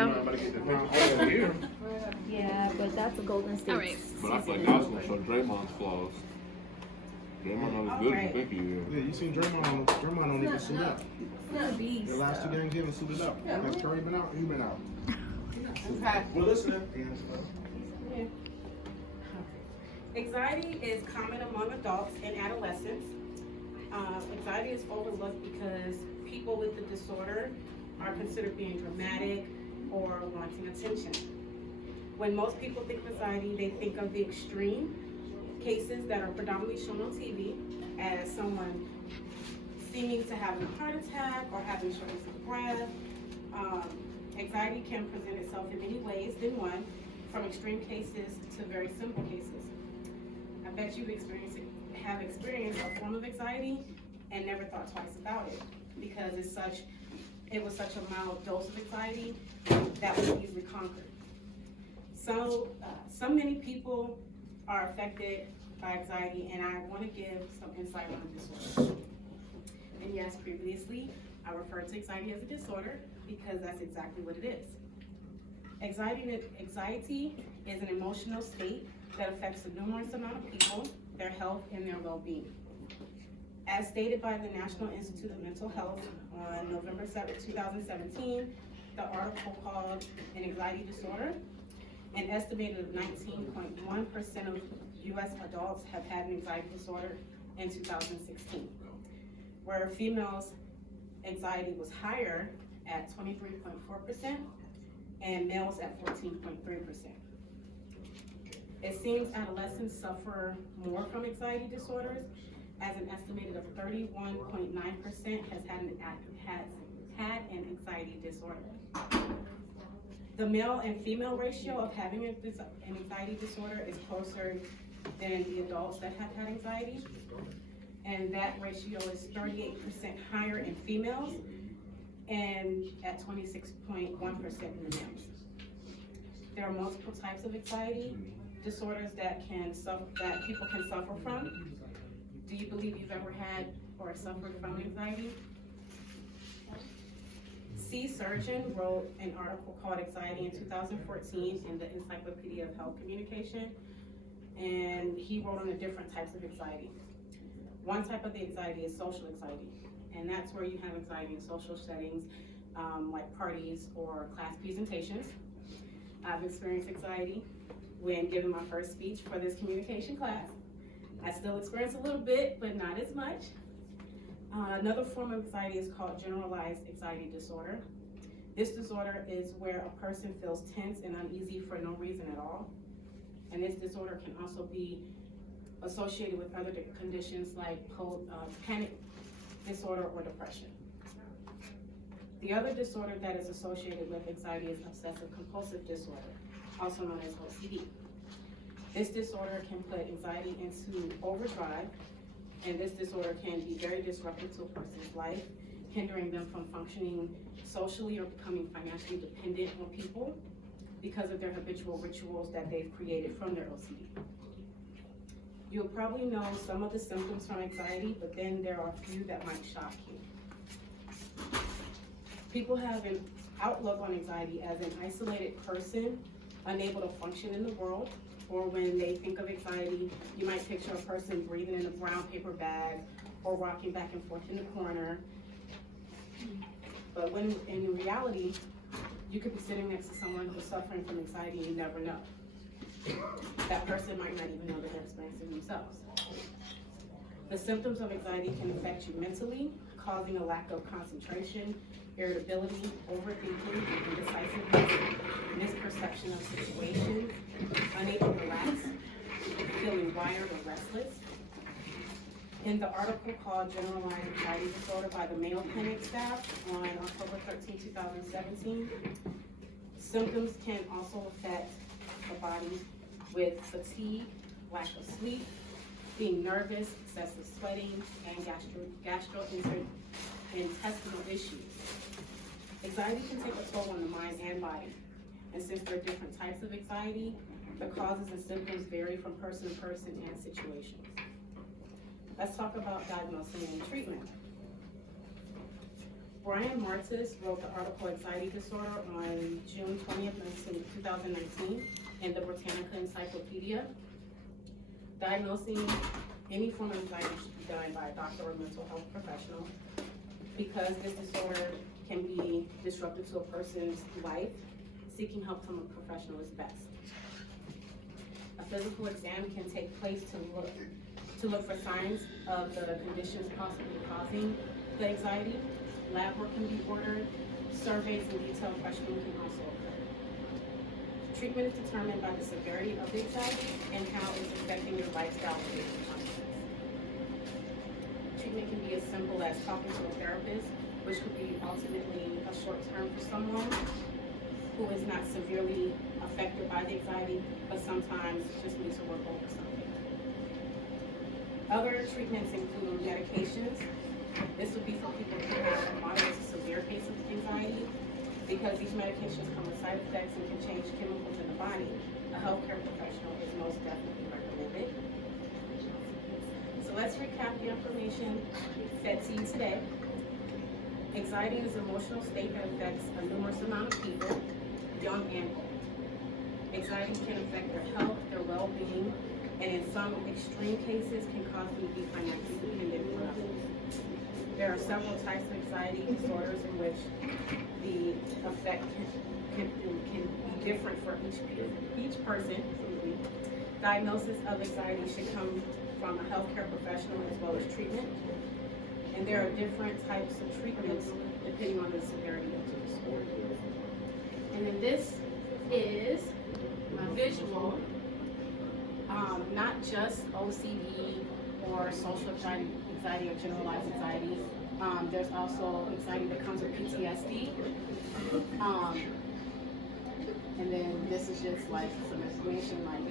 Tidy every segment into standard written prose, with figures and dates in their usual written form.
now. Yeah, but that's a Golden State. All right. But I feel like God's gonna show Draymond's flaws. Draymond not as good as you think he is. Yeah, you seen Draymond? Draymond don't even suit up. He's a beast. The last 2 games he haven't suited up. Has Curry been out? He been out. Okay. Well, listen. Anxiety is common among adults and adolescents. Anxiety is overlooked because people with the disorder are considered being dramatic or wanting attention. When most people think of anxiety, they think of the extreme cases that are predominantly shown on TV as someone seeming to have a heart attack or having shortness of breath. Anxiety can present itself in many ways than one, from extreme cases to very simple cases. I bet you've have experienced a form of anxiety and never thought twice about it because it was such a mild dose of anxiety that was easily conquered. So many people are affected by anxiety, and I want to give some insight on the disorder. And yes, previously I referred to anxiety as a disorder because that's exactly what it is. Anxiety is an emotional state that affects a numerous amount of people, their health, and their well-being. As stated by the National Institute of Mental Health on November 7, 2017, the article called An Anxiety Disorder, an estimated 19.1% of U.S. adults have had an anxiety disorder in 2016, where females' anxiety was higher at 23.4% and males at 14.3%. It seems adolescents suffer more from anxiety disorders, as an estimated of 31.9% has had an anxiety disorder. The male and female ratio of having an anxiety disorder is closer than the adults that have had anxiety, and that ratio is 38% higher in females and at 26.1% in the males. There are multiple types of anxiety disorders that people can suffer from. Do you believe you've ever had or suffered from anxiety? C. Surgeon wrote an article called Anxiety in 2014 in the Encyclopedia of Health Communication, and he wrote on the different types of anxiety. One type of the anxiety is social anxiety, and that's where you have anxiety in social settings like parties or class presentations. I've experienced anxiety when giving my first speech for this communication class. I still experience a little bit, but not as much. Another form of anxiety is called generalized anxiety disorder. This disorder is where a person feels tense and uneasy for no reason at all. And this disorder can also be associated with other conditions like panic disorder or depression. The other disorder that is associated with anxiety is obsessive compulsive disorder, also known as OCD. This disorder can put anxiety into overdrive, and this disorder can be very disruptive to a person's life, hindering them from functioning socially or becoming financially dependent on people because of their habitual rituals that they've created from their OCD. You'll probably know some of the symptoms from anxiety, but then there are a few that might shock you. People have an outlook on anxiety as an isolated person, unable to function in the world, or when they think of anxiety, you might picture a person breathing in a brown paper bag or rocking back and forth in the corner. But when in reality, you could be sitting next to someone who's suffering from anxiety and you never know. That person might not even know that they're experiencing themselves. The symptoms of anxiety can affect you mentally, causing a lack of concentration, irritability, overthinking, indecisiveness, misperception of situations, unable to relax, feeling wired or restless. In the article called Generalized Anxiety Disorder by the Mayo Clinic staff on October 13, 2017, symptoms can also affect the body with fatigue, lack of sleep, being nervous, excessive sweating, and gastrointestinal issues. Anxiety can take a toll on the mind and body, and since there are different types of anxiety, the causes and symptoms vary from person to person and situations. Let's talk about diagnosing and treatment. Brian Martis wrote the article Anxiety Disorder on June 20th, 2019 in the Britannica Encyclopedia. Diagnosing any form of anxiety should be done by a doctor or mental health professional because this disorder can be disruptive to a person's life. Seeking help from a professional is best. A physical exam can take place to look for signs of the conditions possibly causing the anxiety. Lab work can be ordered. Surveys and detailed questioning can also occur. Treatment is determined by the severity of the anxiety and how it's affecting your lifestyle and daily functions. Treatment can be as simple as talking to a therapist, which could be ultimately a short term for someone who is not severely affected by the anxiety, but sometimes just needs to work over something. Other treatments include medications. This would be for people who have a moderate to severe case of anxiety. Because these medications come with side effects and can change chemicals in the body, a healthcare professional is most definitely recommended. So let's recap the information fed to you today. Anxiety is an emotional state that affects a numerous amount of people, young and old. Anxiety can affect their health, their well-being, and in some extreme cases can cause them to be financially dependent on others. There are several types of anxiety disorders in which the effect can be different for each person. Diagnosis of anxiety should come from a healthcare professional as well as treatment. And there are different types of treatments depending on the severity of the disorder. And then this is my visual, not just OCD or social anxiety or generalized anxiety. There's also anxiety that comes with PTSD. And then this is just like some information, like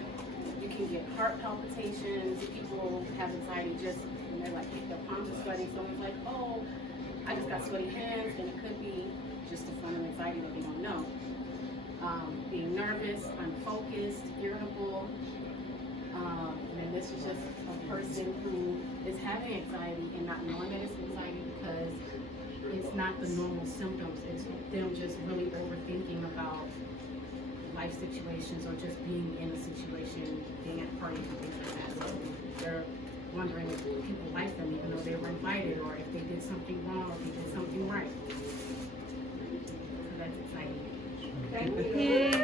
you can get heart palpitations. People have anxiety just when they're like, their palms are sweating. Someone's like, oh, I just got sweaty hands, and it could be just a form of anxiety that they don't know. Being nervous, unfocused, irritable. And then this is just a person who is having anxiety and not knowing that it's anxiety because it's not the normal symptoms. It's them just really overthinking about life situations or just being in a situation, being at parties and things like that. So they're wondering if people like them even though they were invited, or if they did something wrong or if they did something right. So that's exciting. Yay.